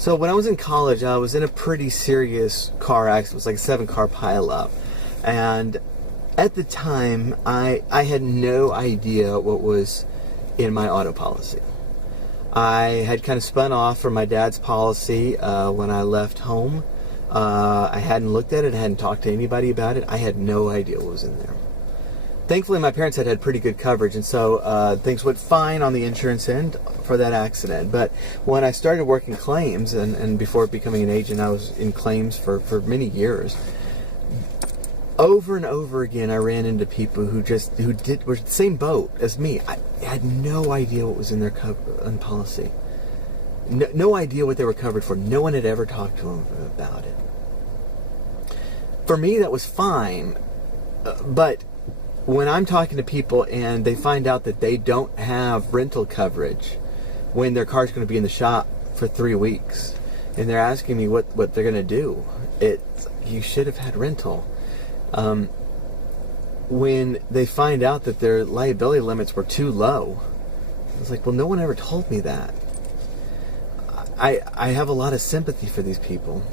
So when I was in college, I was in a pretty serious car accident. It was like a 7-car pileup. And at the time, I had no idea what was in my auto policy. I had kind of spun off from my dad's policy when I left home. I hadn't looked at it, I hadn't talked to anybody about it. I had no idea what was in there. Thankfully, my parents had pretty good coverage, and so things went fine on the insurance end for that accident. But when I started working claims, and before becoming an agent, I was in claims for many years. Over and over again, I ran into people who were the same boat as me. I had no idea what was in their policy. No idea what they were covered for. No one had ever talked to them about it. For me, that was fine, but when I'm talking to people and they find out that they don't have rental coverage when their car's going to be in the shop for 3 weeks, and they're asking me what they're going to do, you should have had rental. When they find out that their liability limits were too low, I was like, well, no one ever told me that. I have a lot of sympathy for these people.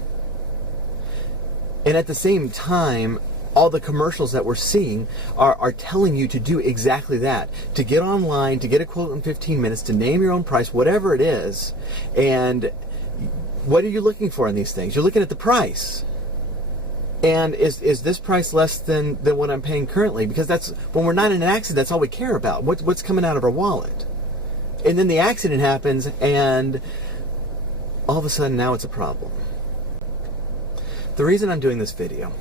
And at the same time, all the commercials that we're seeing are telling you to do exactly that. To get online, to get a quote in 15 minutes, to name your own price, whatever it is. And what are you looking for in these things? You're looking at the price. And is this price less than what I'm paying currently? Because that's, when we're not in an accident, that's all we care about. What's coming out of our wallet? And then the accident happens, and all of a sudden now it's a problem. The reason I'm doing this video,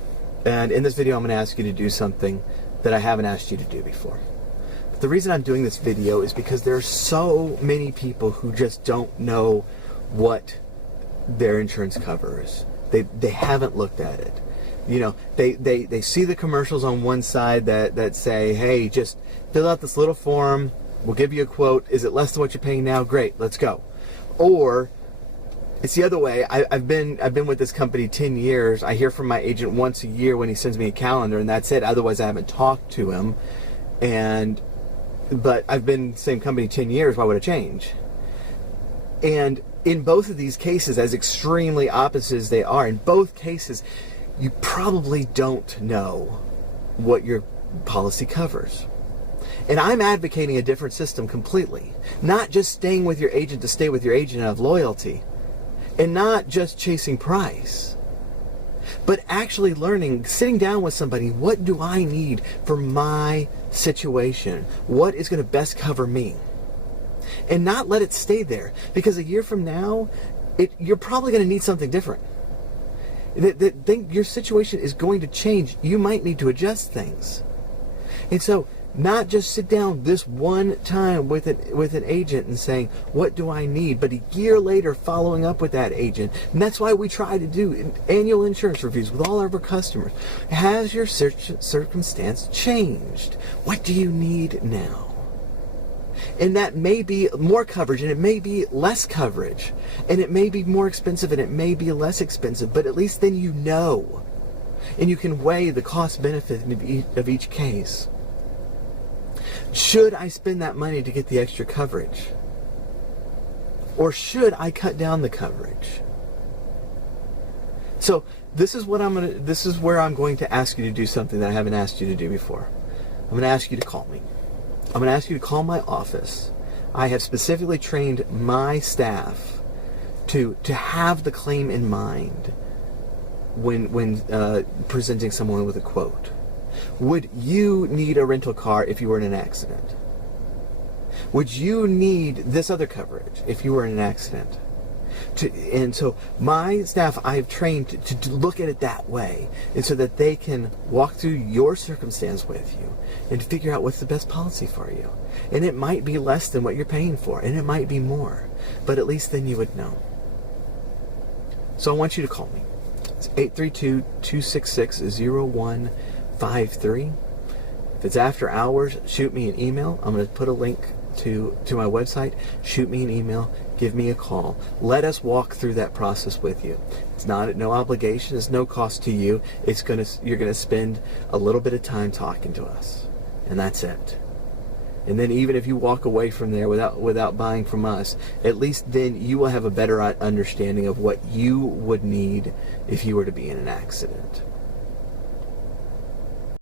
and in this video I'm going to ask you to do something that I haven't asked you to do before. But the reason I'm doing this video is because there are so many people who just don't know what their insurance covers. They haven't looked at it. You know, they see the commercials on one side that say, hey, just fill out this little form, we'll give you a quote. Is it less than what you're paying now? Great, let's go. Or it's the other way. I've been with this company 10 years. I hear from my agent once a year when he sends me a calendar, and that's it. Otherwise, I haven't talked to him. But I've been in the same company 10 years. Why would I change? And in both of these cases, as extremely opposite as they are, in both cases, you probably don't know what your policy covers. And I'm advocating a different system completely. Not just staying with your agent to stay with your agent out of loyalty. And not just chasing price, but actually learning, sitting down with somebody, what do I need for my situation? What is going to best cover me? And not let it stay there, because a year from now, you're probably going to need something different. Your situation is going to change. You might need to adjust things. And so, not just sit down this one time with an agent and saying, what do I need? But a year later, following up with that agent. And that's why we try to do annual insurance reviews with all of our customers. Has your circumstance changed? What do you need now? And that may be more coverage, and it may be less coverage. And it may be more expensive, and it may be less expensive. But at least then you know. And you can weigh the cost-benefit of each case. Should I spend that money to get the extra coverage? Or should I cut down the coverage? So this is where I'm going to ask you to do something that I haven't asked you to do before. I'm going to ask you to call me. I'm going to ask you to call my office. I have specifically trained my staff to have the claim in mind when presenting someone with a quote. Would you need a rental car if you were in an accident? Would you need this other coverage if you were in an accident? And so my staff, I've trained to look at it that way, and so that they can walk through your circumstance with you and figure out what's the best policy for you. And it might be less than what you're paying for, and it might be more, but at least then you would know. So I want you to call me. It's 832-266-0153. If it's after hours, shoot me an email. I'm going to put a link to my website. Shoot me an email. Give me a call. Let us walk through that process with you. It's no obligation. It's no cost to you. You're going to spend a little bit of time talking to us, and that's it. And then even if you walk away from there without buying from us, at least then you will have a better understanding of what you would need if you were to be in an accident.